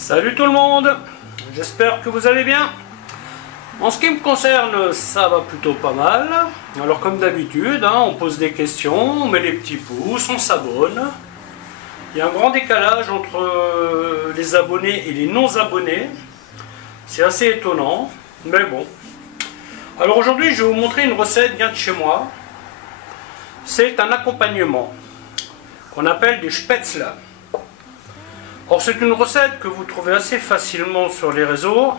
Salut tout le monde, j'espère que vous allez bien. En ce qui me concerne, ça va plutôt pas mal. Alors comme d'habitude, on pose des questions, on met les petits pouces, on s'abonne. Il y a un grand décalage entre les abonnés et les non-abonnés. C'est assez étonnant, mais bon. Alors aujourd'hui, je vais vous montrer une recette bien de chez moi. C'est un accompagnement qu'on appelle des spätzle. Or c'est une recette que vous trouvez assez facilement sur les réseaux,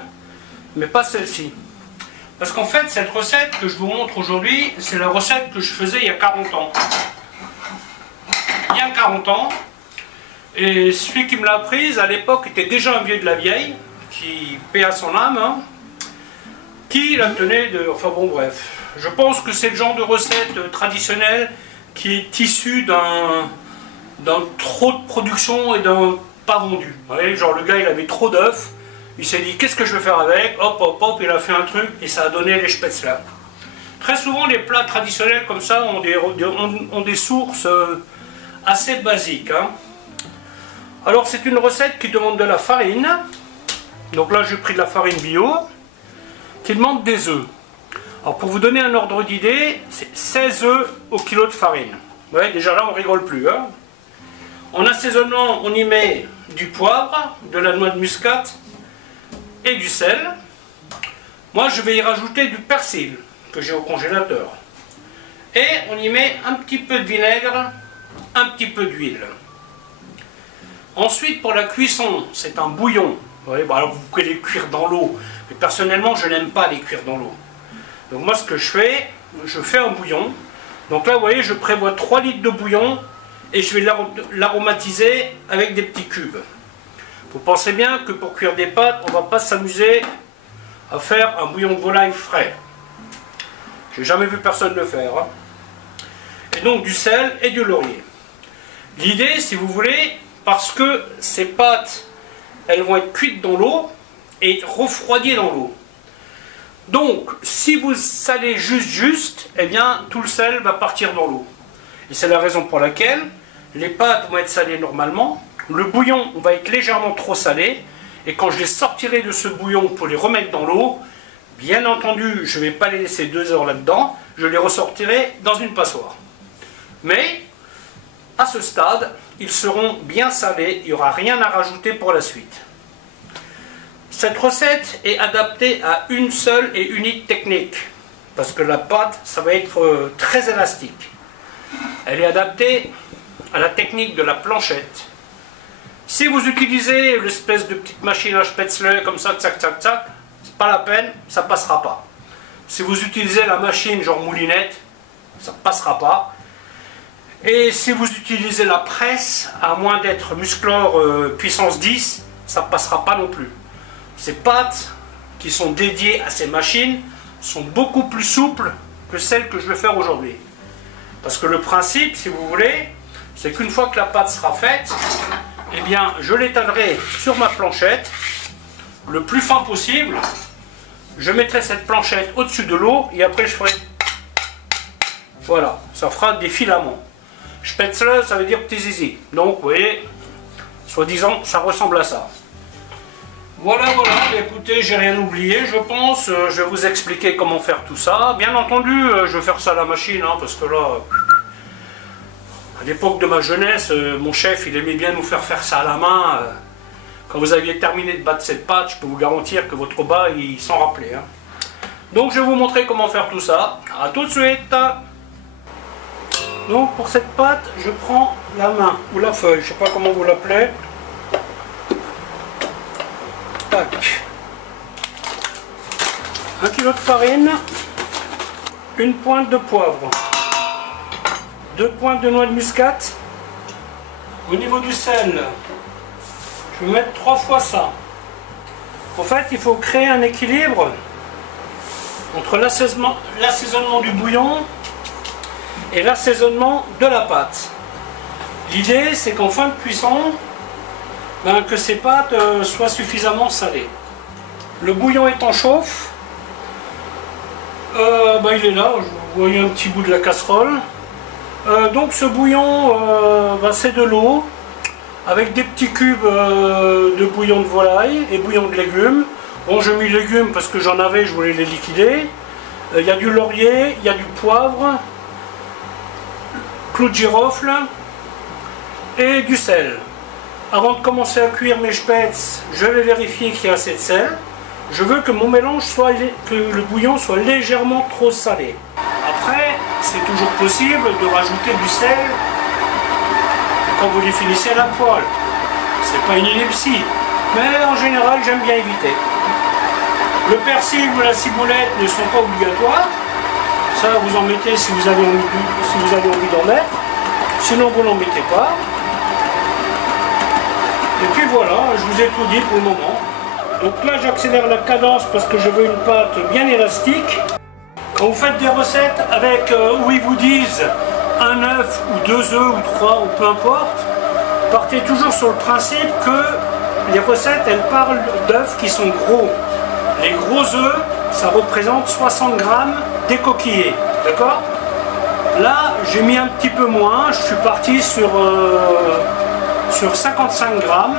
mais pas celle-ci. Parce qu'en fait, cette recette que je vous montre aujourd'hui, c'est la recette que je faisais il y a 40 ans. Il y a 40 ans, et celui qui me l'a apprise à l'époque était déjà un vieux de la vieille, qui paie à son âme, qui la tenait de... Enfin bon bref, je pense que c'est le genre de recette traditionnelle qui est issue d'un trop de production et d'un pas vendu. Vous voyez, genre le gars il avait trop d'œufs, il s'est dit qu'est-ce que je vais faire avec, hop hop hop, il a fait un truc et ça a donné les spätzle. Très souvent les plats traditionnels comme ça ont des sources assez basiques. Alors c'est une recette qui demande de la farine, donc là j'ai pris de la farine bio, qui demande des œufs. Alors pour vous donner un ordre d'idée, c'est 16 œufs au kilo de farine. Vous voyez, déjà là on rigole plus. En assaisonnement, on y met du poivre, de la noix de muscade et du sel. Moi, je vais y rajouter du persil que j'ai au congélateur. Et on y met un petit peu de vinaigre, un petit peu d'huile. Ensuite, pour la cuisson, c'est un bouillon. Vous voyez, alors vous pouvez les cuire dans l'eau, mais personnellement, je n'aime pas les cuire dans l'eau. Donc moi, ce que je fais un bouillon. Donc là, vous voyez, je prévois 3 litres de bouillon. Et je vais l'aromatiser avec des petits cubes. Vous pensez bien que pour cuire des pâtes, on ne va pas s'amuser à faire un bouillon de volaille frais. J'ai jamais vu personne le faire. Et donc du sel et du laurier. L'idée, si vous voulez, parce que ces pâtes, elles vont être cuites dans l'eau et refroidies dans l'eau. Donc, si vous salez juste, eh bien, tout le sel va partir dans l'eau. Et c'est la raison pour laquelle les pâtes vont être salées normalement, le bouillon va être légèrement trop salé, et quand je les sortirai de ce bouillon pour les remettre dans l'eau, bien entendu, je ne vais pas les laisser 2 heures là-dedans, je les ressortirai dans une passoire. Mais, à ce stade, ils seront bien salés, il n'y aura rien à rajouter pour la suite. Cette recette est adaptée à une seule et unique technique, parce que la pâte, ça va être très élastique. Elle est adaptée à la technique de la planchette. Si vous utilisez l'espèce de petite machine à spätzle comme ça, tsac tsac tsac, c'est pas la peine, ça passera pas. Si vous utilisez la machine genre moulinette, ça passera pas. Et si vous utilisez la presse, à moins d'être musclor puissance 10, ça passera pas non plus. Ces pâtes qui sont dédiées à ces machines sont beaucoup plus souples que celles que je vais faire aujourd'hui. Parce que le principe, si vous voulez, c'est qu'une fois que la pâte sera faite, eh bien, je l'étalerai sur ma planchette, le plus fin possible. Je mettrai cette planchette au-dessus de l'eau et après je ferai... Voilà, ça fera des filaments. Spätzle, ça veut dire petit zizi. Donc, vous voyez, soi-disant, ça ressemble à ça. Voilà, écoutez, j'ai rien oublié, je pense. Je vais vous expliquer comment faire tout ça. Bien entendu, je vais faire ça à la machine, parce que là, à l'époque de ma jeunesse, mon chef, il aimait bien nous faire ça à la main. Quand vous aviez terminé de battre cette pâte, je peux vous garantir que votre bas, il s'en rappelait. Donc, je vais vous montrer comment faire tout ça. A tout de suite. Donc, pour cette pâte, je prends la main, ou la feuille, je ne sais pas comment vous l'appelez. Tac. 1 kg de farine, une pointe de poivre, 2 pointes de noix de muscade. Au niveau du sel, je vais mettre 3 fois ça. En fait, il faut créer un équilibre entre l'assaisonnement du bouillon et l'assaisonnement de la pâte. L'idée, c'est qu'en fin de cuisson, que ces pâtes soient suffisamment salées. Le bouillon étant chauffe, il est là, vous voyez un petit bout de la casserole. Donc ce bouillon, c'est de l'eau avec des petits cubes de bouillon de volaille et bouillon de légumes. Bon, j'ai mis légumes parce que j'en avais, je voulais les liquider. Il y a du laurier, il y a du poivre, clou de girofle et du sel. Avant de commencer à cuire mes spätzle, je vais vérifier qu'il y a assez de sel. Je veux que mon mélange soit, que le bouillon soit légèrement trop salé. Après, c'est toujours possible de rajouter du sel quand vous les finissez à la poêle. C'est pas une ineptie, mais en général j'aime bien éviter. Le persil ou la ciboulette ne sont pas obligatoires. Ça, vous en mettez si vous avez envie d'en mettre. Sinon, vous n'en mettez pas. Et puis voilà, je vous ai tout dit pour le moment. Donc là, j'accélère la cadence parce que je veux une pâte bien élastique. Quand vous faites des recettes avec où ils vous disent un œuf ou 2 œufs ou 3 ou peu importe, partez toujours sur le principe que les recettes, elles parlent d'œufs qui sont gros. Les gros œufs, ça représente 60 grammes décoquillés, d'accord? Là, j'ai mis un petit peu moins, je suis parti sur 55 grammes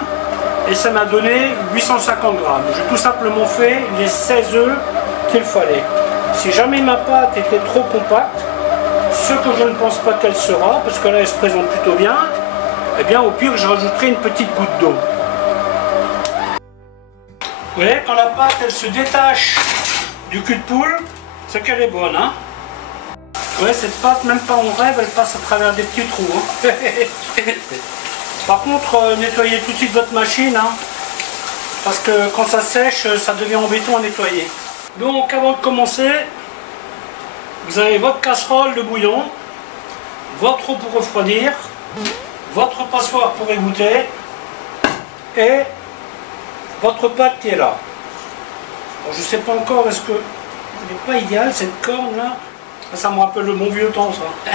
et ça m'a donné 850 grammes. J'ai tout simplement fait les 16 œufs qu'il fallait. Si jamais ma pâte était trop compacte, ce que je ne pense pas qu'elle sera, parce que là elle se présente plutôt bien, eh bien au pire je rajouterai une petite goutte d'eau. Vous voyez, quand la pâte elle se détache du cul de poule, c'est qu'elle est bonne, hein. Ouais, cette pâte, même pas en rêve, elle passe à travers des petits trous, hein. Par contre, nettoyez tout de suite votre machine, hein, parce que quand ça sèche, ça devient embêtant à nettoyer. Donc avant de commencer, vous avez votre casserole de bouillon, votre eau pour refroidir, votre passoire pour égoutter et votre pâte qui est là. Alors, je ne sais pas encore, est-ce que elle n'est pas idéale cette corne là? Ça me rappelle le bon vieux temps ça.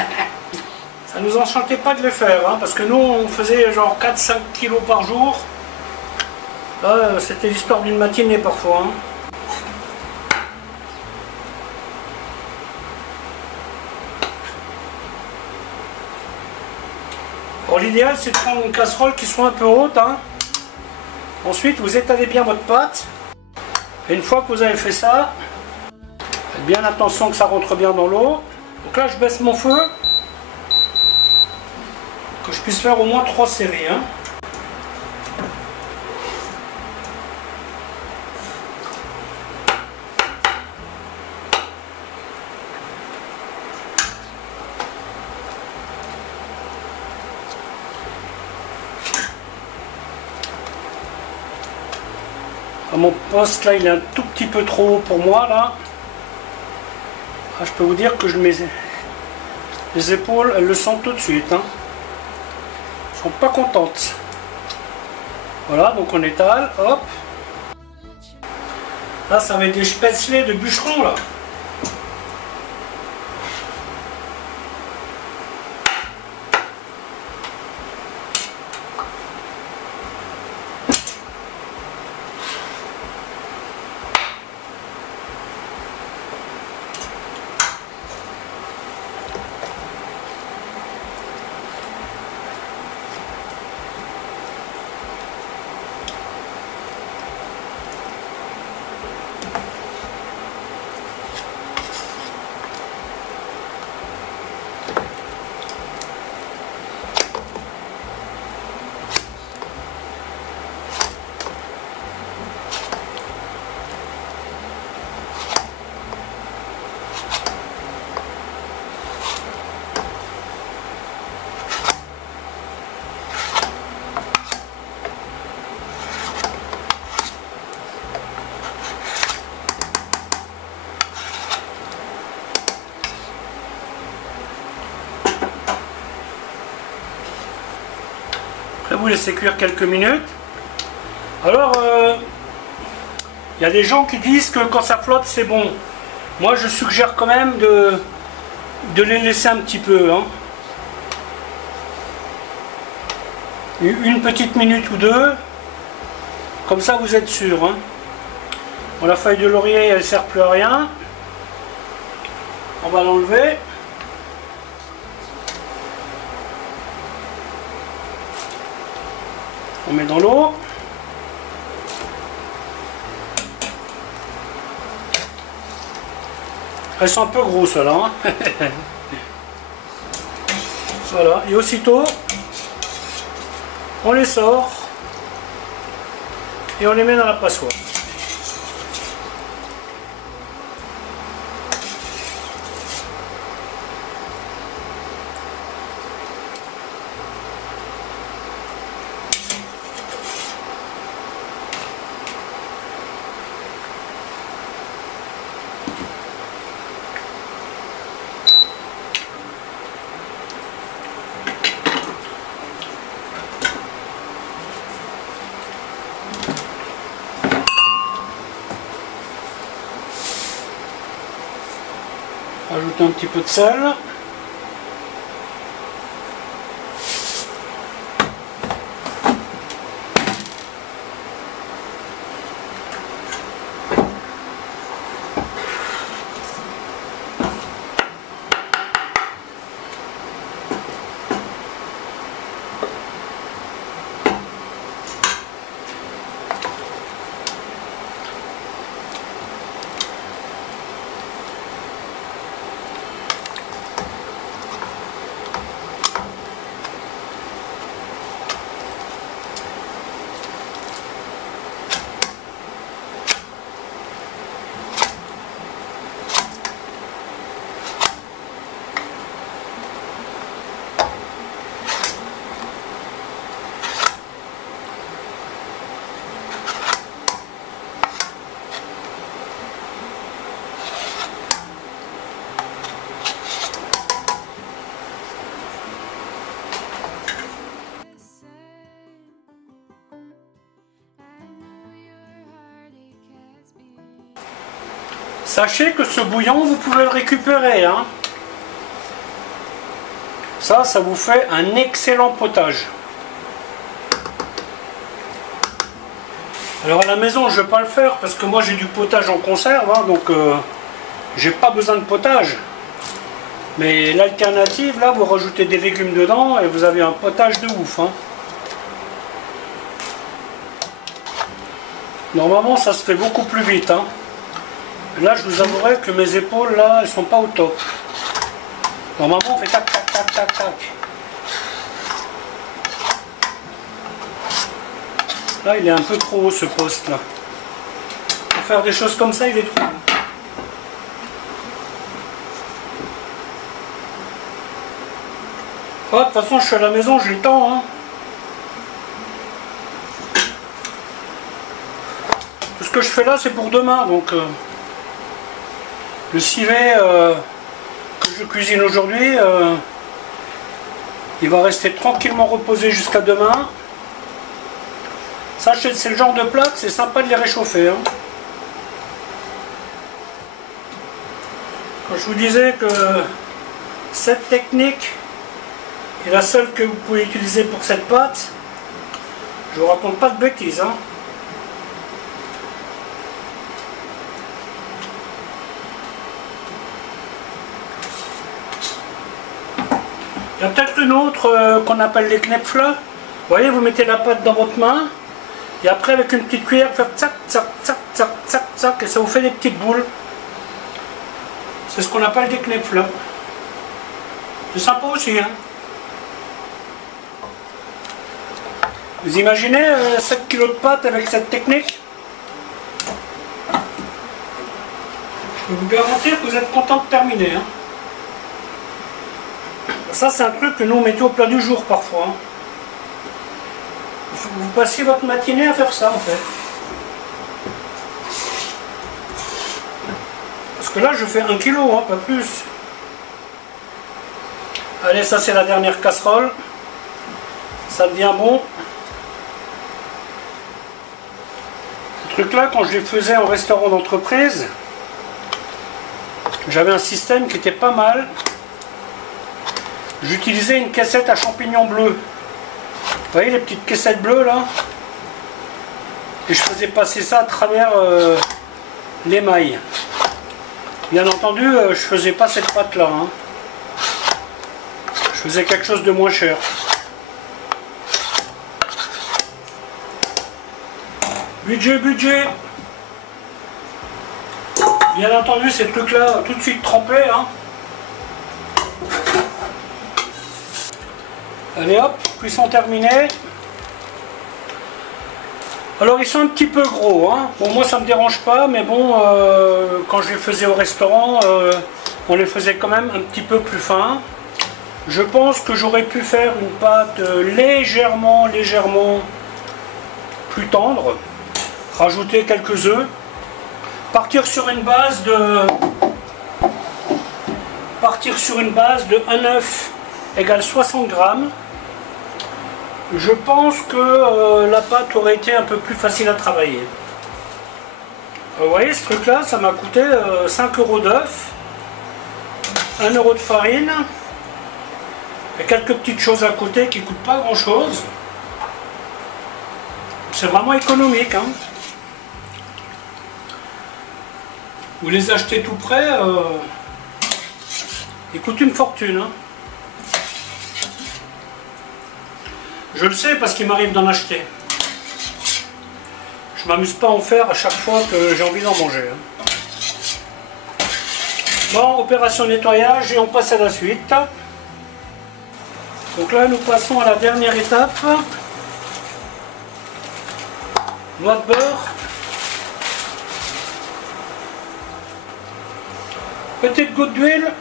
Ça nous enchantait pas de les faire, hein, parce que nous on faisait genre 4-5 kilos par jour. Là c'était l'histoire d'une matinée parfois. Hein. Alors l'idéal c'est de prendre une casserole qui soit un peu haute. Hein. Ensuite vous étalez bien votre pâte. Et une fois que vous avez fait ça, faites bien attention que ça rentre bien dans l'eau. Donc là je baisse mon feu. Que je puisse faire au moins 3 séries. Hein. Mon poste là il est un tout petit peu trop haut pour moi là. Ah, je peux vous dire que les épaules elles le sentent tout de suite. Hein. Elles sont pas contentes. Voilà, donc on étale, hop. Là ça va être des spätzle de bûcheron là. Vous laissez cuire quelques minutes. Alors, il y a des gens qui disent que quand ça flotte, c'est bon. Moi, je suggère quand même de les laisser un petit peu. Hein. Une petite minute ou deux. Comme ça, vous êtes sûr. Hein. Bon, la feuille de laurier, elle ne sert plus à rien. On va l'enlever. On met dans l'eau. Elles sont un peu grosses là. Hein. Voilà, et aussitôt, on les sort et on les met dans la passoire. Ajouter un petit peu de sel. Sachez que ce bouillon, vous pouvez le récupérer. Hein. Ça vous fait un excellent potage. Alors à la maison, je ne vais pas le faire parce que moi j'ai du potage en conserve, hein, donc j'ai pas besoin de potage. Mais l'alternative, là, vous rajoutez des légumes dedans et vous avez un potage de ouf. Hein. Normalement, ça se fait beaucoup plus vite. Hein. Là, je vous avouerai que mes épaules, là, elles sont pas au top. Normalement, on fait tac, tac, tac, tac, tac. Là, il est un peu trop haut, ce poste-là. Pour faire des choses comme ça, il est trop haut. Oh, de toute façon, je suis à la maison, j'ai le temps. Hein. Tout ce que je fais là, c'est pour demain, donc... Le civet que je cuisine aujourd'hui, il va rester tranquillement reposé jusqu'à demain. Ça, c'est le genre de plat, c'est sympa de les réchauffer. Hein. Quand je vous disais que cette technique est la seule que vous pouvez utiliser pour cette pâte, je vous raconte pas de bêtises. Hein. Il y a peut-être une autre qu'on appelle les knepfle. Vous voyez, vous mettez la pâte dans votre main et après avec une petite cuillère, vous faites tsac, tsac, tsac, tsac, tsac, tsac, et ça vous fait des petites boules. C'est ce qu'on appelle des knepfle. C'est sympa aussi. Hein. Vous imaginez 7 kg de pâte avec cette technique? Je peux vous garantir que vous êtes content de terminer. Hein. Ça, c'est un truc que nous mettons au plat du jour parfois. Hein. Vous passez votre matinée à faire ça en fait. Parce que là, je fais 1 kg, hein, pas plus. Allez, ça c'est la dernière casserole. Ça devient bon. Ce truc-là, quand je les faisais en restaurant d'entreprise, j'avais un système qui était pas mal. J'utilisais une caissette à champignons bleus. Vous voyez les petites caissettes bleues là? Et je faisais passer ça à travers l'émail. Bien entendu, je faisais pas cette pâte là. Hein. Je faisais quelque chose de moins cher. Budget. Bien entendu, ces trucs-là, tout de suite trempés. Hein. Allez hop, cuisson terminée. Alors ils sont un petit peu gros. Hein. Bon, moi ça me dérange pas, mais bon, quand je les faisais au restaurant, on les faisait quand même un petit peu plus fins. Je pense que j'aurais pu faire une pâte légèrement plus tendre, rajouter quelques œufs, partir sur une base de 1 œuf égale 60 grammes. Je pense que la pâte aurait été un peu plus facile à travailler. Vous voyez, ce truc là, ça m'a coûté 5 € d'œuf, 1 € de farine et quelques petites choses à côté qui ne coûtent pas grand chose. C'est vraiment économique. Hein. Vous les achetez tout près, ils coûtent une fortune. Hein. Je le sais parce qu'il m'arrive d'en acheter. Je m'amuse pas à en faire à chaque fois que j'ai envie d'en manger. Hein. Bon, opération nettoyage et on passe à la suite. Donc là, nous passons à la dernière étape. Noix de beurre. Petite goutte d'huile.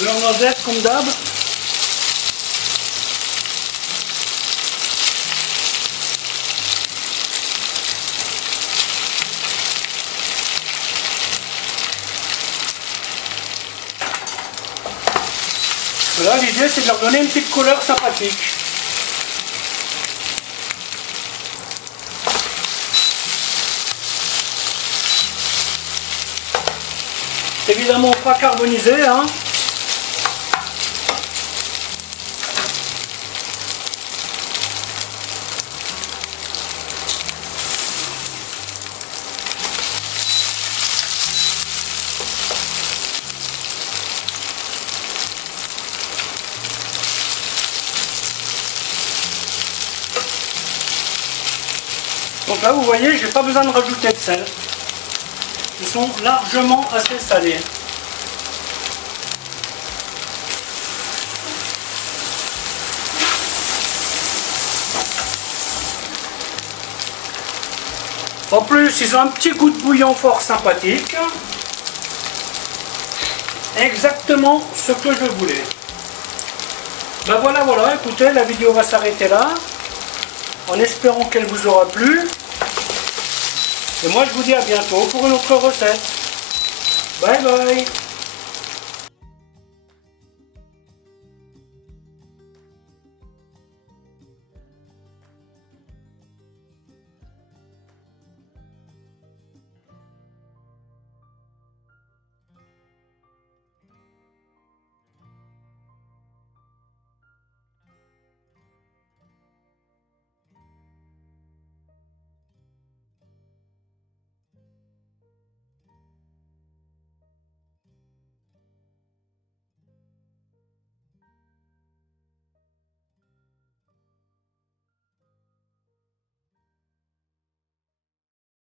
Beurre noisette comme d'hab. Voilà, l'idée c'est de leur donner une petite couleur sympathique. Évidemment pas carbonisé, hein. Donc là, vous voyez, j'ai pas besoin de rajouter de sel. Ils sont largement assez salés. En plus, ils ont un petit goût de bouillon fort sympathique. Exactement ce que je voulais. Ben voilà, écoutez, la vidéo va s'arrêter là. En espérant qu'elle vous aura plu. Et moi je vous dis à bientôt pour une autre recette. Bye bye.